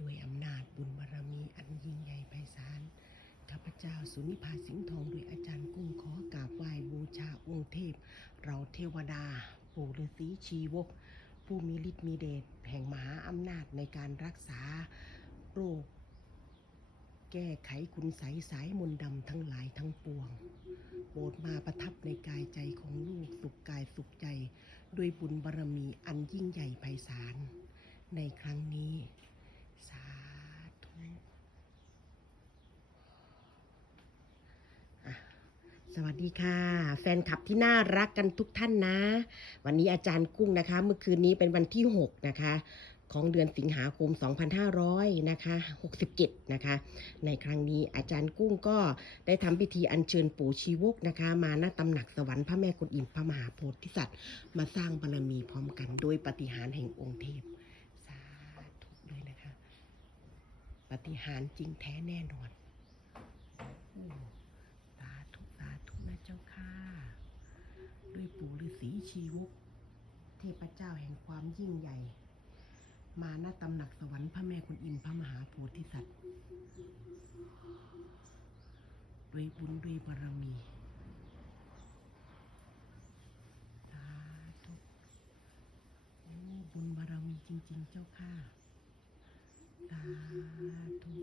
ด้วยอำนาจบุญบารมีอันยิ่งใหญ่ไพศาลข้าพเจ้าสุนิพาสิงห์ทองโดยอาจารย์กุ้งขอกราบไหว้บูชาองค์เทพ เราเทวดา ปู่ฤาษีชีวก ผู้มีฤทธิ์มีเดชแห่งมหาอำนาจในการรักษาโรคแก้ไขคุณไสยสายมนต์ดำทั้งหลายทั้งปวง โปรดมาประทับในกายใจของลูกสุขกายสุขใจ ด้วยบุญบารมีอันยิ่งใหญ่ไพศาลในครั้งนี้ สาธุอะ สวัสดีค่ะ แฟนคลับที่น่ารักกันทุกท่านนะ วันนี้อาจารย์กุ้งนะคะ เมื่อคืนนี้เป็นวันที่ 6 นะคะ ของเดือนสิงหาคม 2500นะคะ67 นะคะ ในครั้งนี้อาจารย์กุ้งก็ได้ทำพิธีอัญเชิญปู่ชีวกนะคะ มาณตำหนักสวรรค์พระแม่กุนอิมพระมหาโพธิสัตว์ มาสร้างบารมีพร้อมกันโดยปฏิหารแห่งองค์เทพ สาธุด้วยนะคะ ปฏิหารจริงแท้แน่นอนโอ้สาธุสาธุนะเจ้าค่ะ ด้วย ปู่ฤาษีชีวก เทพเจ้าแห่งความยิ่งใหญ่ มาณตำหนักสวรรค์พระแม่คุณอิมพระมหาโพธิสัตว์ด้วยบุญด้วยบารมีสาธุโอ้บุญบารมีจริง ๆ เจ้าค่ะสาธุ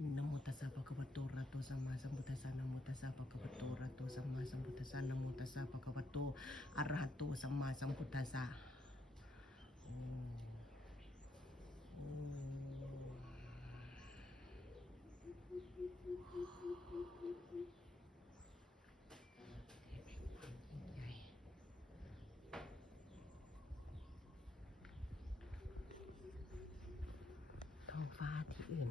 นะโมตัสสะภะคะวะโตอะระโตสัมมาสัมพุทธัสสะนะโมตัสสะภะคะวะโตอะระโตสัมมาสัมพุทธัสสะนะโมตัสสะภะคะวะโตอะระหะโตสัมมาสัมพุทธัสสะท้องฟ้าที่อื่น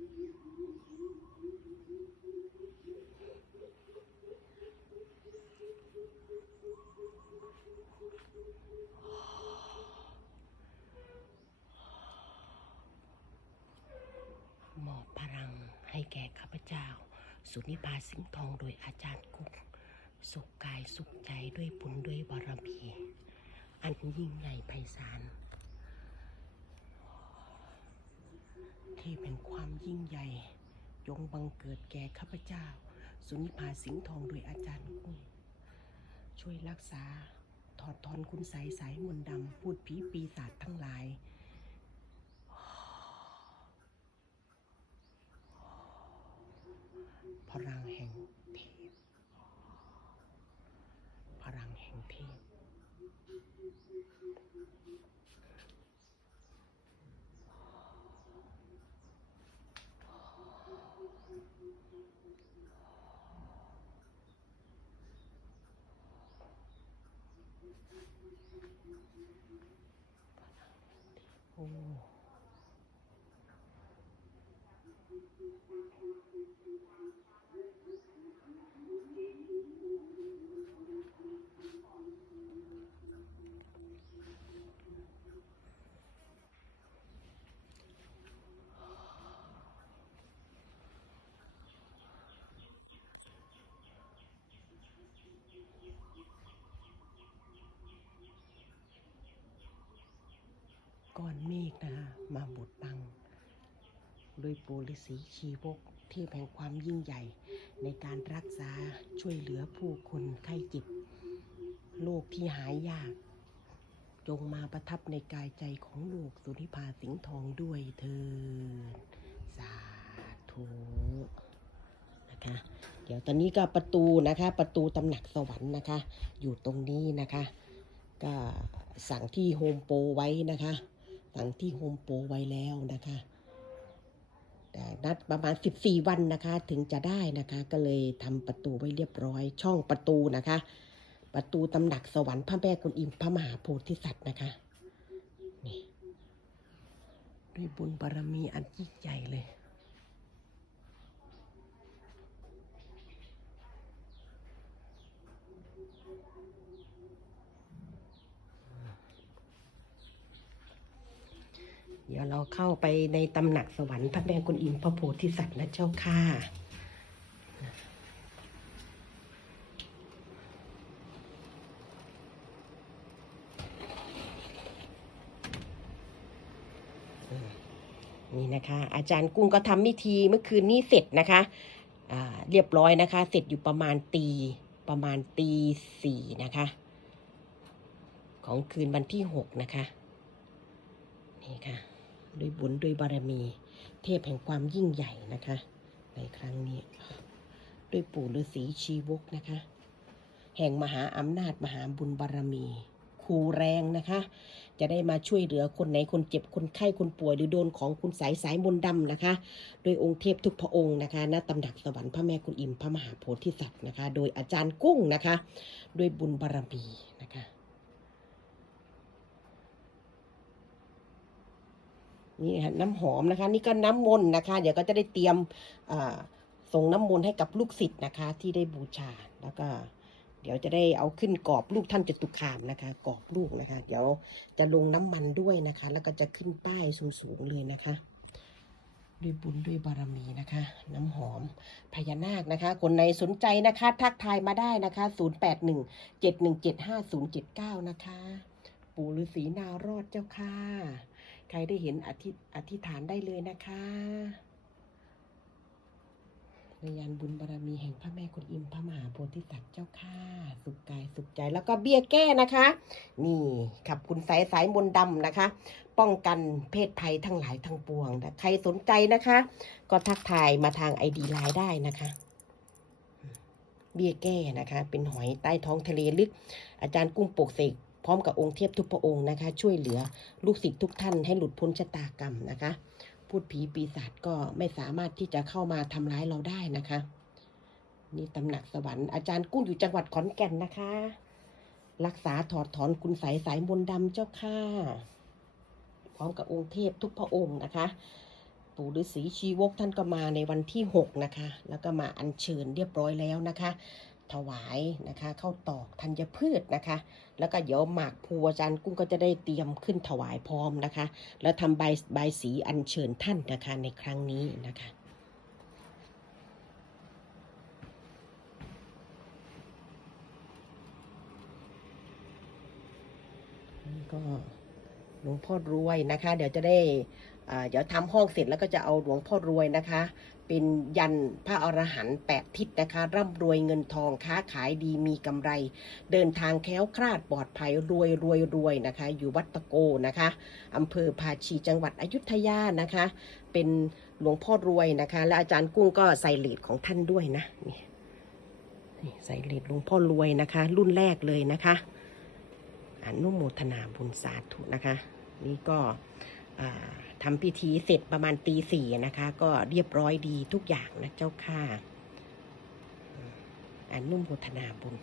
มอบพลังให้แก่ข้าพเจ้า สุนิพาสิงห์ทองโดยอาจารย์กุ๊กสุขกายสุขใจด้วยบุญด้วยบารมี อันยิ่งใหญ่ไพศาลที่เป็นความยิ่งใหญ่จงบังเกิดแก่ข้าพเจ้า สุนิพาสิงห์ทองโดยอาจารย์กุ้งช่วยรักษา ถอดถอนคุณใสยสายมนต์ดำพูดผีปีศาจทั้งหลาย พลังแห่งเทพพลังแห่งเทพโอ้ ก้ อนเมฆนะคะมาบดบังโดยปูฤาษีชีวกที่แห่งความยิ่งใหญ่ ในการรักษาช่วยเหลือผู้คนไข้เจ็บโรคที่หายยาก จงมาประทับในกายใจของลูกสุนิพาสิงห์ทองด้วยเถิดสาธุนะคะเดี๋ยวตอนนี้ก็ประตูนะคะ ประตูตำหนักสวรรค์นะคะ อยู่ตรงนี้นะคะ ก็สั่งที่โฮมโปรไว้นะคะ สังที่โฮมโปรไว้แล้วนะคะนัดประมาณ 14 วันนะคะ ถึงจะได้นะคะ ก็เลยทำประตูไว้เรียบร้อย ช่องประตูนะคะ ประตูตำหนักสวรรค์พระแม่กุณอิมพระมหาโพธิสัตว์นะคะนี่ด้วยบุญบารรมีอันยิ่งใหญ่เลย โยวเราเข้าไปในตำหนักสวรรค์พระแม่กุนอิมพระโพธิสัตว์นะเจ้าค่ะนี่นะคะ อาจารย์กุ้งก็ทำพิธีเมื่อคืนนี้เสร็จนะคะเรียบร้อยนะคะ เสร็จอยู่ประมาณตีประมาณตีสี่นะคะ ของคืนวันที่หกนะคะ นี่ค่ะ ด้วยบุญด้วยบารมี เทพแห่งความยิ่งใหญ่นะคะ ในครั้งนี้ ด้วยปู่ฤาษีชีวกนะคะ แห่งมหาอำนาจมหาบุญบารมีครูแรงนะคะ จะได้มาช่วยเหลือคนไหนคนเจ็บคนไข้คนป่วยหรือโดนของคุณสายสายมนต์ดำนะคะ โดยองค์เทพทุกพระองค์นะคะณตำหนักสวรรค์พระแม่กุนอิมพระมหาโพธิสัตว์นะคะ โดยอาจารย์กุ้งนะคะ ด้วยบุญบารมี นี่ค่ะน้ำหอมนะคะ นี่ก็น้ำมนต์นะคะ เดี๋ยวก็จะได้เตรียมส่งน้ำมนต์ให้กับลูกศิษย์นะคะ ที่ได้บูชาแล้วก็ เดี๋ยวจะได้เอาขึ้นกรอบลูกท่านจตุคามนะคะกรอบลูกนะคะ เดี๋ยวจะลงน้ำมันด้วยนะคะ แล้วก็จะขึ้นป้ายสูงๆเลยนะคะด้วยบุญด้วยบารมีนะคะ น้ำหอมพญานาคนะคะ คนไหนสนใจนะคะ ทักทายมาได้นะคะ 081 717 5079 นะคะ ปู่ฤาษีนารอดเจ้าค่ะ ใครได้เห็นอธิอธิษฐานได้เลยนะคะในยานบุญบารมีแห่งพระแม่กุนอิมพระมหาโพธิสัตว์เจ้าค่ะสุขกายสุขใจแล้วก็เบี้ยแก้นะคะ นี่ขับคุณสายสายมนดำนะคะ ป้องกันเพศภัยทั้งหลายทั้งปวงนะใครสนใจนะคะ ก็ทักทายมาทางไอดีไลน์ได้นะคะ เบี้ยแก้นะคะ เป็นหอยใต้ท้องทะเลลึก อาจารย์กุ้งปกเสก พร้อมกับองค์เทพทุกพระองค์นะคะ ช่วยเหลือลูกศิษย์ทุกท่านให้หลุดพ้นชะตากรรมนะคะ พูดผีปีศาจก็ไม่สามารถที่จะเข้ามาทำร้ายเราได้นะคะ นี่ตำหนักสวรรค์อาจารย์กุ้งอยู่จังหวัดขอนแก่นนะคะ รักษาถอดถอนคุณสายสายมนต์ดำเจ้าค่ะ พร้อมกับองค์เทพทุกพระองค์นะคะปู่ฤาษีชีวกท่านก็มาในวันที่ 6 นะคะ แล้วก็มาอัญเชิญเรียบร้อยแล้วนะคะ ถวายนะคะเข้าตอกธัญพืชนะคะ แล้วก็เดี๋ยวหมากภูอาจารย์กุ้งก็จะได้เตรียมขึ้นถวายพร้อมนะคะ แล้วทำใบใบสีอัญเชิญท่านนะคะในครั้งนี้นะคะนี่ก็หลวงพ่อรวยนะคะ เดี๋ยวจะได้ เดี๋ยวทำห้องเสร็จแล้วก็จะเอาหลวงพ่อรวยนะคะ เป็นยันพระอรหันต์แปดทิศนะคะ ร่ำรวยเงินทองค้าขายดีมีกำไร เดินทางแคล้วคลาดปลอดภัยรวยรวยรวยนะคะ อยู่วัดตะโกนะคะอำเภอภาชีจังหวัดอยุธยานะคะ เป็นหลวงพ่อรวยนะคะ และอาจารย์กุ้งก็ใส่เลดของท่านด้วยนะนี่นี่ใส่เลดหลวงพ่อรวยนะคะ รุ่นแรกเลยนะคะอนุโมทนาบุญสาธุนะคะ นี่ก็อ่า ทำพิธีเสร็จประมาณตีสี่นะคะ ก็เรียบร้อยดีทุกอย่างนะเจ้าค่ะอืมอนุโมทนาบุญ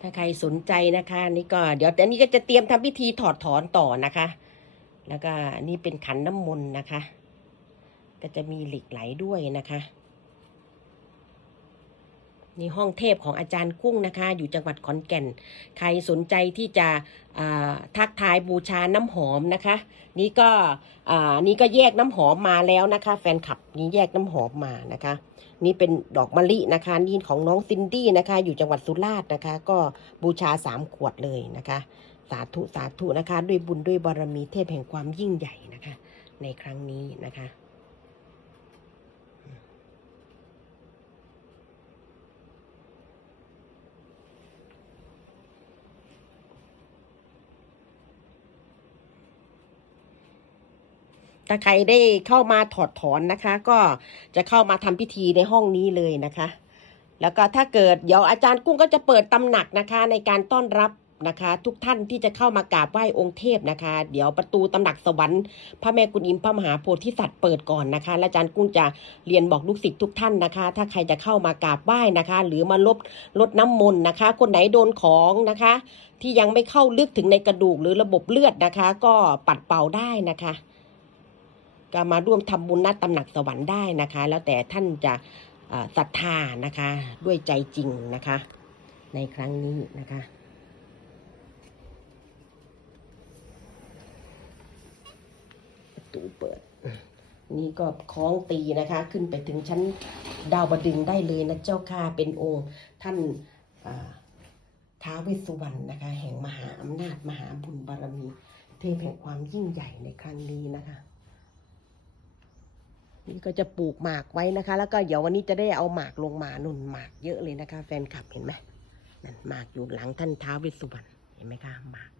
ถ้าใครสนใจนะคะ นี่ก็เดี๋ยวอันนี้ก็จะเตรียมทำพิธีถอดถอนต่อนะคะ แล้วก็นี่เป็นขันน้ำมนต์นะคะ ก็จะมีเหล็กไหลด้วยนะคะ นี่ห้องเทพของอาจารย์กุ้งนะคะ อยู่จังหวัดขอนแก่น ใครสนใจที่จะทักทายบูชาน้ำหอมนะคะ นี่ก็นี่ก็แยกน้ำหอมมาแล้วนะคะ แฟนคลับนี่แยกน้ำหอมมานะคะ นี่เป็นดอกมะลินะคะ นี่ของน้องซินดี้นะคะ อยู่จังหวัดสุราษฎร์นะคะ ก็บูชาสามขวดเลยนะคะ สาธุสาธุนะคะ ด้วยบุญด้วยบารมีเทพแห่งความยิ่งใหญ่นะคะ ในครั้งนี้นะคะ ถ้าใครได้เข้ามาถอดถอนนะคะ ก็จะเข้ามาทำพิธีในห้องนี้เลยนะคะ แล้วก็ถ้าเกิดเดี๋ยวอาจารย์กุ้งก็จะเปิดตำหนักนะคะ ในการต้อนรับนะคะ ทุกท่านที่จะเข้ามากราบไหว้องค์เทพนะคะ เดี๋ยวประตูตำหนักสวรรค์พระแม่กุนอิมพระมหาโพธิสัตว์เปิดก่อนนะคะและอาจารย์กุ้งจะเรียนบอกลูกศิษย์ทุกท่านนะคะ ถ้าใครจะเข้ามากราบไหว้นะคะ หรือมาลบลดน้ำมนต์นะคะ คนไหนโดนของนะคะ ที่ยังไม่เข้าลึกถึงในกระดูกหรือระบบเลือดนะคะ ก็ปัดเป่าได้นะคะ ก็มาร่วมทำบุญณตำหนักสวรรค์ได้นะคะ แล้วแต่ท่านจะศรัทธานะคะ ด้วยใจจริงนะคะ ในครั้งนี้นะคะประตูเปิด นี่ก็คล้องตีนะคะ ขึ้นไปถึงชั้นดาวบดึงได้เลยนะเจ้าค่ะเป็นองค์ท่านท้าเวิสุวรรณนะคะ แห่งมหาอำนาจมหาบุญบารมี เทพแห่งความยิ่งใหญ่ในครั้งนี้นะคะ นี่ก็จะปลูกหมากไว้นะคะ แล้วก็เดี๋ยววันนี้จะได้เอาหมากลงมาหนุนหมากเยอะเลยนะคะ แฟนคลับเห็นไหมนั่นหมากอยู่หลังท่านท้าวเวสสุวรรณเห็นไหมคะหมาก